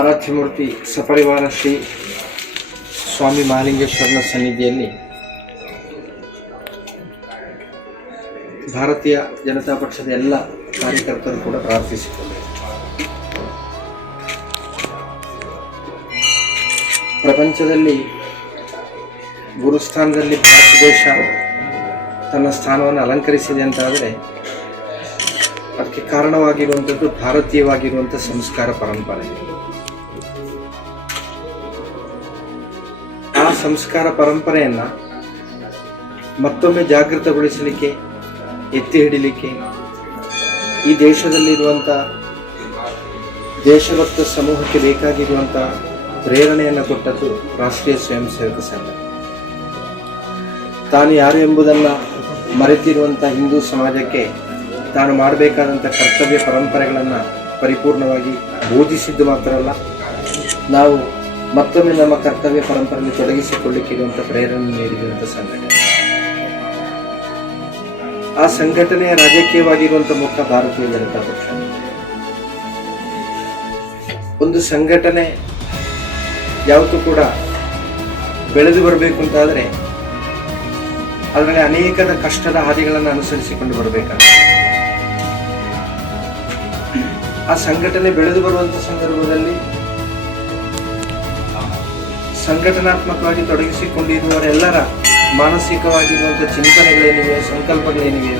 ಆರಾಧ್ಯ ಸಪರಿವಾರ ಶ್ರೀ ಸ್ವಾಮಿ ಮಹಾಲಿಂಗೇಶ್ವರನ ಸನ್ನಿಧಿಯಲ್ಲಿ ಭಾರತೀಯ ಜನತಾ ಪಕ್ಷದ ಎಲ್ಲ ಕಾರ್ಯಕರ್ತರು ಕೂಡ ಪ್ರಾರ್ಥಿಸಿದ್ದಾರೆ. ಪ್ರಪಂಚದಲ್ಲಿ ಗುರುಸ್ಥಾನದಲ್ಲಿ ಭಾರತ ದೇಶ ತನ್ನ ಸ್ಥಾನವನ್ನು ಅಲಂಕರಿಸಿದೆ ಅಂತಾದರೆ ಅದಕ್ಕೆ ಕಾರಣವಾಗಿರುವಂಥದ್ದು ಭಾರತೀಯವಾಗಿರುವಂಥ ಸಂಸ್ಕಾರ ಪರಂಪರೆ. ಆ ಸಂಸ್ಕಾರ ಪರಂಪರೆಯನ್ನು ಮತ್ತೊಮ್ಮೆ ಜಾಗೃತಗೊಳಿಸಲಿಕ್ಕೆ, ಎತ್ತಿ ಹಿಡಿಲಿಕ್ಕೆ ಈ ದೇಶದಲ್ಲಿರುವಂಥ ದೇಶಭಕ್ತ ಸಮೂಹಕ್ಕೆ ಬೇಕಾಗಿರುವಂಥ ಪ್ರೇರಣೆಯನ್ನು ಕೊಟ್ಟದ್ದು ರಾಷ್ಟ್ರೀಯ ಸ್ವಯಂ ಸೇವಕ ಸಂಘ. ತಾನು ಯಾರು ಎಂಬುದನ್ನು ಮರೆತಿರುವಂಥ ಹಿಂದೂ ಸಮಾಜಕ್ಕೆ ತಾನು ಮಾಡಬೇಕಾದಂಥ ಕರ್ತವ್ಯ ಪರಂಪರೆಗಳನ್ನು ಪರಿಪೂರ್ಣವಾಗಿ ಬೋಧಿಸಿದ್ದು ಮಾತ್ರ ಅಲ್ಲ, ನಾವು ಮತ್ತೊಮ್ಮೆ ನಮ್ಮ ಕರ್ತವ್ಯ ಪರಂಪರೆಯಲ್ಲಿ ತೊಡಗಿಸಿಕೊಳ್ಳಿಕ್ಕಿರುವಂಥ ಪ್ರೇರಣೆ ನೀಡಿರುವಂಥ ಸಂಘಟನೆ. ಆ ಸಂಘಟನೆಯ ರಾಜಕೀಯವಾಗಿರುವಂಥ ಮುಖ ಭಾರತೀಯ ಜನತಾ ಪಕ್ಷ. ಒಂದು ಸಂಘಟನೆ ಯಾವತ್ತೂ ಕೂಡ ಬೆಳೆದು ಬರಬೇಕು ಅಂತಾದರೆ ಅದರಲ್ಲಿ ಅನೇಕದ ಕಷ್ಟದ ಹಾದಿಗಳನ್ನು ಅನುಸರಿಸಿಕೊಂಡು ಬರಬೇಕಾಗುತ್ತೆ. ಆ ಸಂಘಟನೆ ಬೆಳೆದು ಬರುವಂಥ ಸಂದರ್ಭದಲ್ಲಿ ಸಂಘಟನಾತ್ಮಕವಾಗಿ ತೊಡಗಿಸಿಕೊಂಡಿರುವವರೆಲ್ಲರ ಮಾನಸಿಕವಾಗಿರುವಂಥ ಚಿಂತನೆಗಳೇನಿವೆ, ಸಂಕಲ್ಪಗಳೇನಿವೆ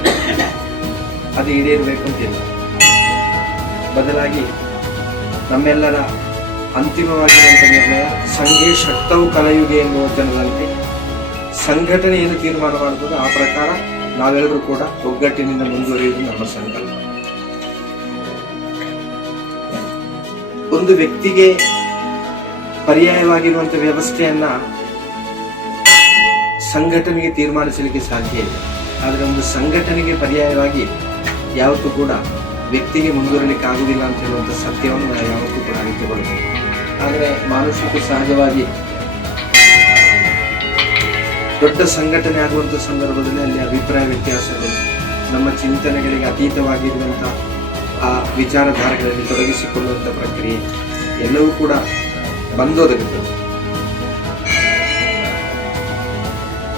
ಅದು ಈಡೇರಬೇಕು ಅಂತಿಲ್ಲ. ಬದಲಾಗಿ ನಮ್ಮೆಲ್ಲರ ಅಂತಿಮವಾಗಿರುವಂಥ ನಿರ್ಣಯ ಸಂಘೇ ಶಕ್ತವು ಕಲಯುಗೆ ಎನ್ನುವ ವಚನದಂತೆ ಸಂಘಟನೆ ಏನು ತೀರ್ಮಾನ ಮಾಡಬಹುದು ಆ ಪ್ರಕಾರ ನಾವೆಲ್ಲರೂ ಕೂಡ ಒಗ್ಗಟ್ಟಿನಿಂದ ಮುಂದುವರಿಯುವುದು ನಮ್ಮ ಸಂಕಲ್ಪ. ಒಂದು ವ್ಯಕ್ತಿಗೆ ಪರ್ಯಾಯವಾಗಿರುವಂಥ ವ್ಯವಸ್ಥೆಯನ್ನ ಸಂಘಟನೆಗೆ ತೀರ್ಮಾನಿಸಲಿಕ್ಕೆ ಸಾಧ್ಯ ಇಲ್ಲ. ಆದರೆ ಒಂದು ಸಂಘಟನೆಗೆ ಪರ್ಯಾಯವಾಗಿ ಯಾವತ್ತೂ ಕೂಡ ವ್ಯಕ್ತಿಗೆ ಮುಂದುವರಲಿಕ್ಕೆ ಆಗುವುದಿಲ್ಲ ಅಂತ ಹೇಳುವಂಥ ಸತ್ಯವನ್ನು ನಾವು ಯಾವತ್ತೂ ಕೂಡ ಅರಿತುಕೊಳ್ಳಬೇಕು. ಆದರೆ ಮಾನುಷಿಕ ಸಹಜವಾಗಿ ದೊಡ್ಡ ಸಂಘಟನೆ ಆಗುವಂಥ ಸಂದರ್ಭದಲ್ಲಿ ಅಲ್ಲಿ ಅಭಿಪ್ರಾಯ ವ್ಯತ್ಯಾಸಗಳು, ನಮ್ಮ ಚಿಂತನೆಗಳಿಗೆ ಅತೀತವಾಗಿರುವಂಥ ಆ ವಿಚಾರಧಾರೆಗಳಲ್ಲಿ ತೊಡಗಿಸಿಕೊಳ್ಳುವಂಥ ಪ್ರಕ್ರಿಯೆ ಎಲ್ಲವೂ ಕೂಡ ಬಂದೊದಗುತ್ತದೆ.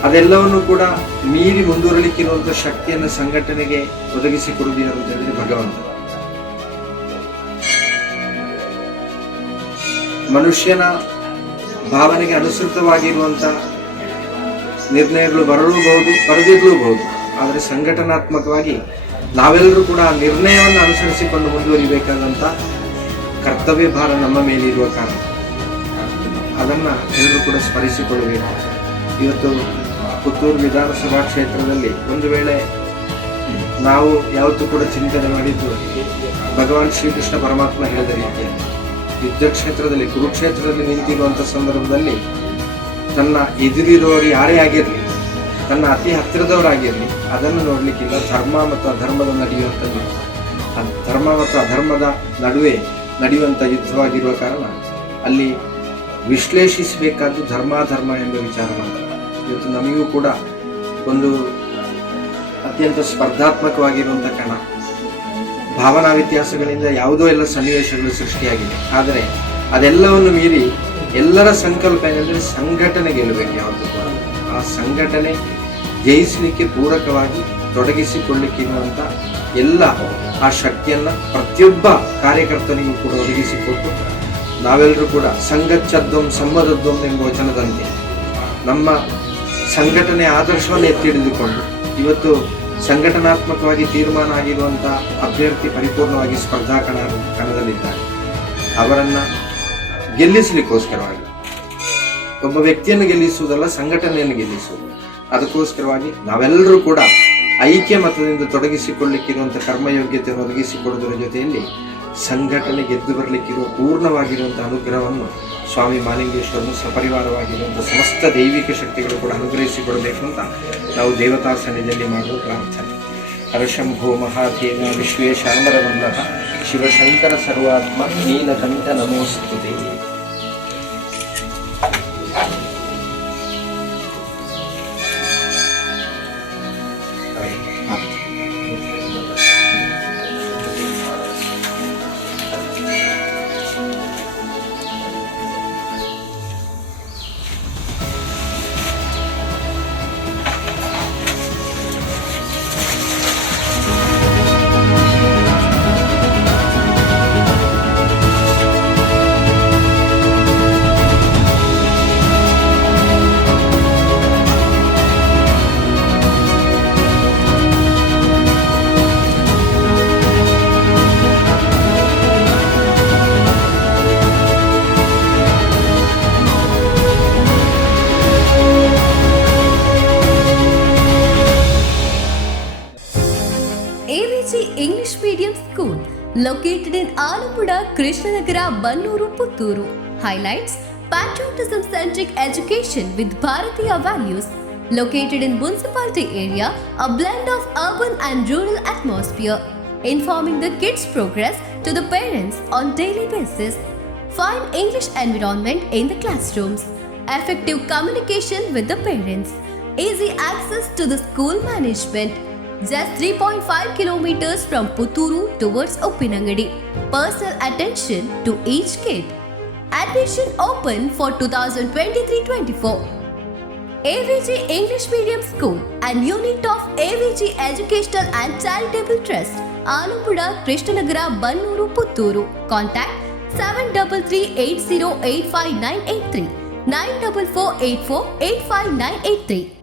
ಅದೆಲ್ಲವನ್ನು ಕೂಡ ಮೀರಿ ಮುಂದುವರಲಿಕ್ಕಿರುವಂಥ ಶಕ್ತಿಯನ್ನು ಸಂಘಟನೆಗೆ ಒದಗಿಸಿಕೊಡುವುದು ಯಾರು ಅಂತ ಹೇಳಿದ್ರೆ ಭಗವಂತ. ಮನುಷ್ಯನ ಭಾವನೆಗೆ ಅನುಸೃತವಾಗಿರುವಂಥ ನಿರ್ಣಯಗಳು ಬರಲೂಬಹುದು, ಬರದಿರಲೂಬಹುದು. ಆದರೆ ಸಂಘಟನಾತ್ಮಕವಾಗಿ ನಾವೆಲ್ಲರೂ ಕೂಡ ಆ ನಿರ್ಣಯವನ್ನು ಅನುಸರಿಸಿಕೊಂಡು ಮುಂದುವರಿಬೇಕಾದಂಥ ಕರ್ತವ್ಯ ಭಾರ ನಮ್ಮ ಮೇಲೆ ಇರುವ ಕಾರಣ ಅದನ್ನು ಎಲ್ಲರೂ ಕೂಡ ಸ್ಮರಿಸಿಕೊಳ್ಳಬೇಕು. ಇವತ್ತು ಪುತ್ತೂರು ವಿಧಾನಸಭಾ ಕ್ಷೇತ್ರದಲ್ಲಿ ಒಂದು ವೇಳೆ ನಾವು ಯಾವತ್ತೂ ಕೂಡ ಚಿಂತನೆ ಮಾಡಿದ್ದು ಭಗವಾನ್ ಶ್ರೀಕೃಷ್ಣ ಪರಮಾತ್ಮ ಹೇಳಿದ ರೀತಿಯಲ್ಲಿ ಯುದ್ಧ ಕ್ಷೇತ್ರದಲ್ಲಿ, ಕುರುಕ್ಷೇತ್ರದಲ್ಲಿ ನಿಂತಿರುವಂಥ ಸಂದರ್ಭದಲ್ಲಿ ತನ್ನ ಎದುರಿರೋರು ಯಾರೇ ಆಗಿರಲಿ, ತನ್ನ ಅತಿ ಹತ್ತಿರದವರಾಗಿರಲಿ, ಅದನ್ನು ನೋಡಲಿಕ್ಕಿಲ್ಲ. ಧರ್ಮ ಮತ್ತು ಅಧರ್ಮದ ನಡೆಯುವಂಥದ್ದು, ಧರ್ಮ ಮತ್ತು ಅಧರ್ಮದ ನಡುವೆ ನಡೆಯುವಂಥ ಯುದ್ಧವಾಗಿರುವ ಕಾರಣ ಅಲ್ಲಿ ವಿಶ್ಲೇಷಿಸಬೇಕಾದ್ದು ಧರ್ಮಾಧರ್ಮ ಎಂಬ ವಿಚಾರ ಮಾತ್ರ. ಇವತ್ತು ನಮಗೂ ಕೂಡ ಒಂದು ಅತ್ಯಂತ ಸ್ಪರ್ಧಾತ್ಮಕವಾಗಿರುವಂಥ ಕಣ, ಭಾವನಾ ವ್ಯತ್ಯಾಸಗಳಿಂದ ಯಾವುದೋ ಎಲ್ಲ ಸನ್ನಿವೇಶಗಳು ಸೃಷ್ಟಿಯಾಗಿದೆ. ಆದರೆ ಅದೆಲ್ಲವನ್ನು ಮೀರಿ ಎಲ್ಲರ ಸಂಕಲ್ಪ ಏನಂದರೆ ಸಂಘಟನೆ ಗೆಲ್ಲಬೇಕು. ಯಾವುದು ಕೂಡ ಆ ಸಂಘಟನೆ ಜಯಿಸಲಿಕ್ಕೆ ಪೂರಕವಾಗಿ ತೊಡಗಿಸಿಕೊಳ್ಳಿಕ್ಕಿರುವಂಥ ಎಲ್ಲ ಆ ಶಕ್ತಿಯನ್ನು ಪ್ರತಿಯೊಬ್ಬ ಕಾರ್ಯಕರ್ತನಿಗೂ ಕೂಡ ಒದಗಿಸಿಕೊಟ್ಟು ನಾವೆಲ್ಲರೂ ಕೂಡ ಸಂಘಚ್ಛದ್ವಂ ಸಮ್ಮದದ್ವಂ ಎಂಬ ವಚನದಂತೆ ನಮ್ಮ ಸಂಘಟನೆಯ ಆದರ್ಶವನ್ನು ಎತ್ತಿ ಹಿಡಿದುಕೊಂಡು ಇವತ್ತು ಸಂಘಟನಾತ್ಮಕವಾಗಿ ತೀರ್ಮಾನ ಆಗಿರುವಂಥ ಅಭ್ಯರ್ಥಿ ಪರಿಪೂರ್ಣವಾಗಿ ಸ್ಪರ್ಧಾ ಕಣದಲ್ಲಿದ್ದಾರೆ. ಅವರನ್ನು ಗೆಲ್ಲಿಸಲಿಕ್ಕೋಸ್ಕರವಾಗಿ ಒಬ್ಬ ವ್ಯಕ್ತಿಯನ್ನು ಗೆಲ್ಲಿಸುವುದಲ್ಲ, ಸಂಘಟನೆಯನ್ನು ಗೆಲ್ಲಿಸುವುದು. ಅದಕ್ಕೋಸ್ಕರವಾಗಿ ನಾವೆಲ್ಲರೂ ಕೂಡ ಐಕ್ಯ ಮತದಿಂದ ತೊಡಗಿಸಿಕೊಳ್ಳಿಕ್ಕಿರುವಂಥ ಕರ್ಮಯೋಗ್ಯತೆಯನ್ನು ಒದಗಿಸಿಕೊಡುವುದರ ಜೊತೆಯಲ್ಲಿ ಸಂಘಟನೆ ಗೆದ್ದು ಬರಲಿಕ್ಕಿರುವ ಪೂರ್ಣವಾಗಿರುವಂಥ ಅನುಗ್ರಹವನ್ನು ಸ್ವಾಮಿ ಮಹಾಲಿಂಗೇಶ್ವರನು ಸಪರಿವಾರವಾಗಿರುವಂಥ ಸಮಸ್ತ ದೈವಿಕ ಶಕ್ತಿಗಳು ಕೂಡ ಅನುಗ್ರಹಿಸಿಕೊಡಬೇಕು ಅಂತ ನಾವು ದೇವತಾ ಸನ್ನಿಧಿಯಲ್ಲಿ ಮಾಡುವ ಪ್ರಾರ್ಥನೆ. ಹರಶಂಭೋ Mahadeva ವಿಶ್ವೇಶಾಮರವಂದಃ Shivashankara ಸರ್ವಾತ್ಮ Neelakantha ನಮೋಸ್ತುತೆ. located in Alankar, Krishnanagara, Mudnooru, Puttur. Highlights: patriotism-centric education with Bharatiya values. Located in municipality area, a blend of urban and rural atmosphere. Informing the kids' progress to the parents on daily basis. Fine English environment in the classrooms. Effective communication with the parents. Easy access to the school management. Just 3.5 kilometers from Puttur towards Uppinangady. Personal attention to each kid. Admission open for 2023-24. AVG English Medium School and unit of AVG Educational and Charitable Trust, Alankar, Krishnanagara, Mudnooru, Puttur. Contact 7338085983 94484 85983.